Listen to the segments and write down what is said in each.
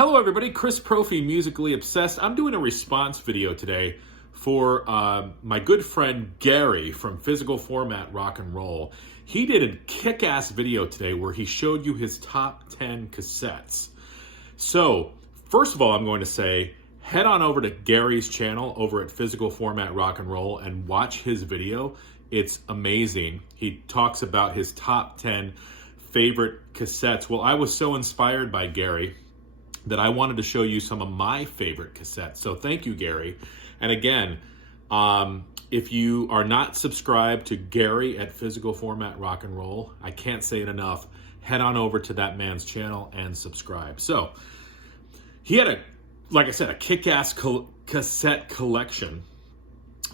Hello everybody, Chris Profi, Musically Obsessed. I'm doing a response video today for my good friend Gary from Physical Format Rock and Roll. He did a kick-ass video today where he showed you his top 10 cassettes. So, first of all, I'm going to say, head on over to Gary's channel over at Physical Format Rock and Roll and watch his video. It's amazing. He talks about his top 10 favorite cassettes. Well, I was so inspired by Gary that I wanted to show you some of my favorite cassettes. So thank you, Gary. And again, if you are not subscribed to Gary at Physical Format Rock and Roll, I can't say it enough, head on over to that man's channel and subscribe. So he had like I said, a kick-ass cassette collection.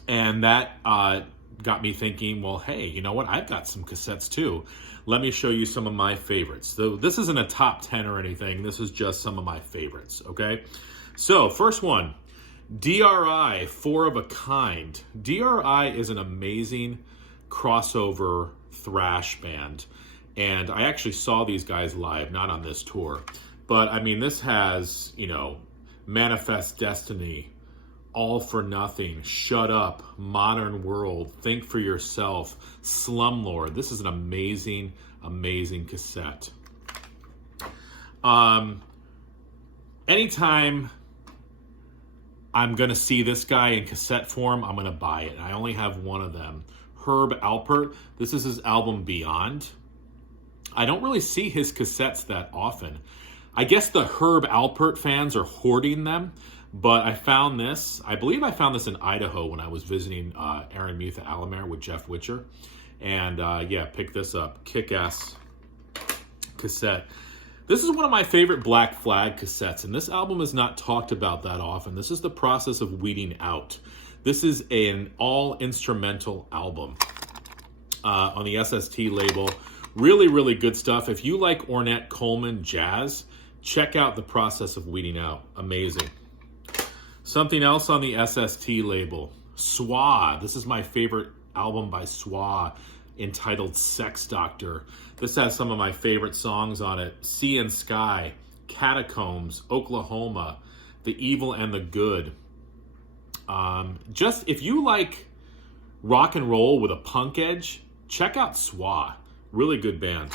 And that got me thinking, well, hey, you know what? I've got some cassettes too. Let me show you some of my favorites. So this isn't a top 10 or anything. This is just some of my favorites, okay? So first one, DRI, Four of a Kind. DRI is an amazing crossover thrash band. And I actually saw these guys live, not on this tour. But I mean, this has, you know, Manifest Destiny, All for Nothing, Shut Up, Modern World, Think for Yourself, Slumlord. This is an amazing, amazing cassette. Anytime I'm going to see this guy in cassette form, I'm going to buy it. I only have one of them. Herb Alpert. This is his album Beyond. I don't really see his cassettes that often. I guess the Herb Alpert fans are hoarding them. But I found this, I believe I found this in Idaho when I was visiting Aaron Muth at Alpert with Jeff Witcher. And yeah, picked this up. Kick-ass cassette. This is one of my favorite Black Flag cassettes, and this album is not talked about that often. This is The Process of Weeding Out. This is an all-instrumental album on the SST label. Really, really good stuff. If you like Ornette Coleman jazz, check out The Process of Weeding Out. Amazing. Something else on the SST label, Swa. This is my favorite album by Swa, entitled Sex Doctor. This has some of my favorite songs on it. Sea and Sky, Catacombs, Oklahoma, The Evil and the Good. Just, if you like rock and roll with a punk edge, check out Swa. Really good band.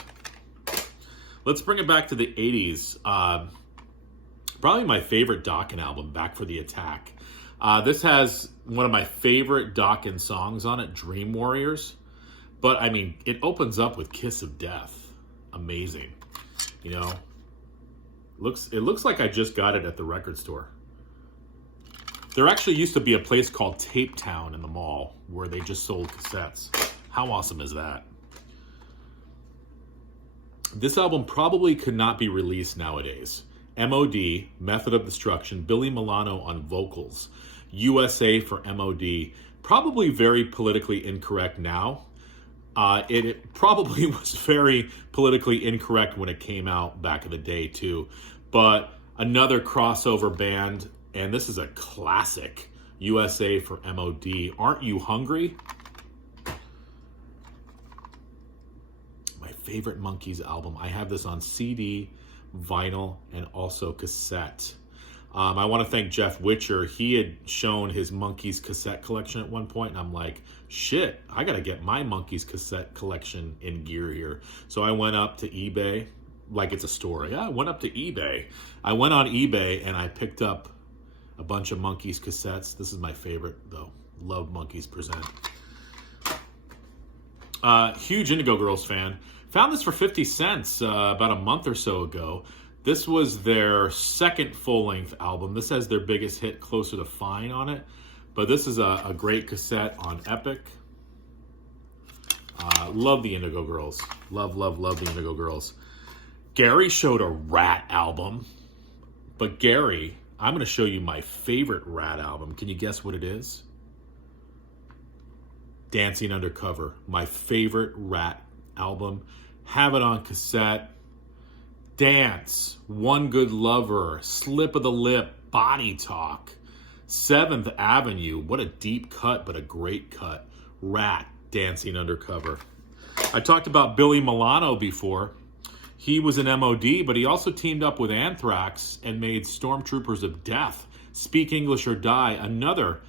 Let's bring it back to the 80s. Probably my favorite Dokken album, Back for the Attack. This has one of my favorite Dokken songs on it, Dream Warriors. But, I mean, it opens up with Kiss of Death. Amazing. You know, it looks like I just got it at the record store. There actually used to be a place called Tape Town in the mall where they just sold cassettes. How awesome is that? This album probably could not be released nowadays. MOD, Method of Destruction, Billy Milano on vocals, USA for MOD. Probably very politically incorrect now. It probably was very politically incorrect when it came out back in the day too. But another crossover band, and this is a classic, USA for MOD. Aren't You Hungry? My favorite Monkees album. I have this on CD, vinyl, and also cassette. I want to thank Jeff Witcher. He had shown his Monkees cassette collection at one point, and I'm like, shit, I got to get my Monkees cassette collection in gear here. So I went up to eBay, like it's a store. Yeah, I went up to eBay. I went on eBay, and I picked up a bunch of Monkees cassettes. This is my favorite, though. Love Monkees Present. Huge Indigo Girls fan. Found this for 50 cents about a month or so ago. This was their second full-length album. This has their biggest hit, Closer to Fine, on it. But this is a great cassette on Epic. Love the Indigo Girls. Love, love, love the Indigo Girls. Gary showed a Rat album. But Gary, I'm going to show you my favorite Rat album. Can you guess what it is? Dancing Undercover. My favorite Rat album. Have it on cassette. Dance, One Good Lover, Slip of the Lip, Body Talk, 7th Avenue. What a deep cut, but a great cut. Rat, Dancing Undercover. I talked about Billy Milano before. He was an MOD, but he also teamed up with Anthrax and made Stormtroopers of Death, Speak English or Die, another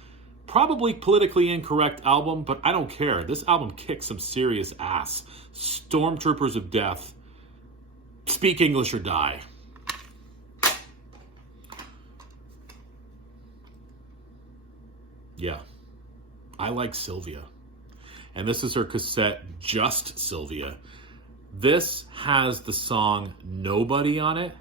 probably politically incorrect album, but I don't care. This album kicks some serious ass. Stormtroopers of Death, Speak English or Die. Yeah, I like Sylvia. And this is her cassette, Just Sylvia. This has the song Nobody on it.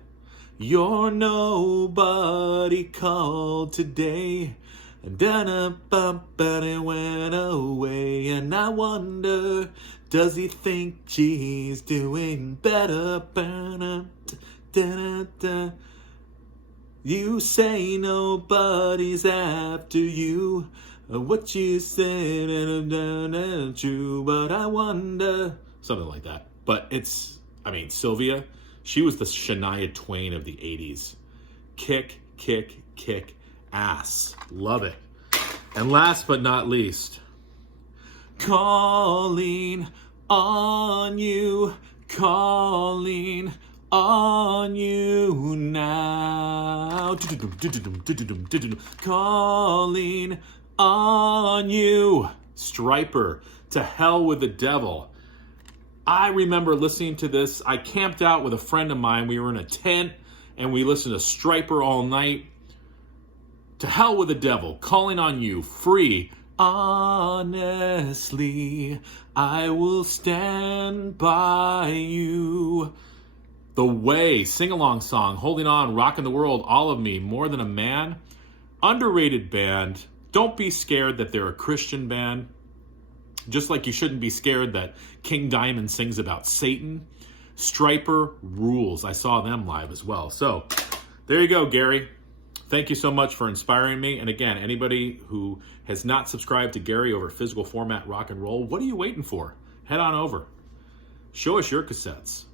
You're nobody called today. And it went away. And I wonder, does he think she's doing better? You say nobody's after you. What you said and true, but I wonder. Something like that. But it's, I mean, Sylvia, she was the Shania Twain of the 80s. Kick, kick, kick, ass. Love it. And last but not least, calling on you, calling on you now. Calling on you. Striper, To Hell with the Devil. I remember listening to this. I camped out with a friend of mine. We were in a tent and we listened to Striper all night. To Hell with the Devil, Calling on You, Free. Honestly, I will stand by you. The Way, sing-along song, Holding On, Rockin' the World, All of Me, More Than a Man. Underrated band. Don't be scared that they're a Christian band. Just like you shouldn't be scared that King Diamond sings about Satan. Striper rules. I saw them live as well. So, there you go, Gary. Thank you so much for inspiring me. And again, anybody who has not subscribed to Gary over Physical Format Rock and Roll, what are you waiting for? Head on over. Show us your cassettes.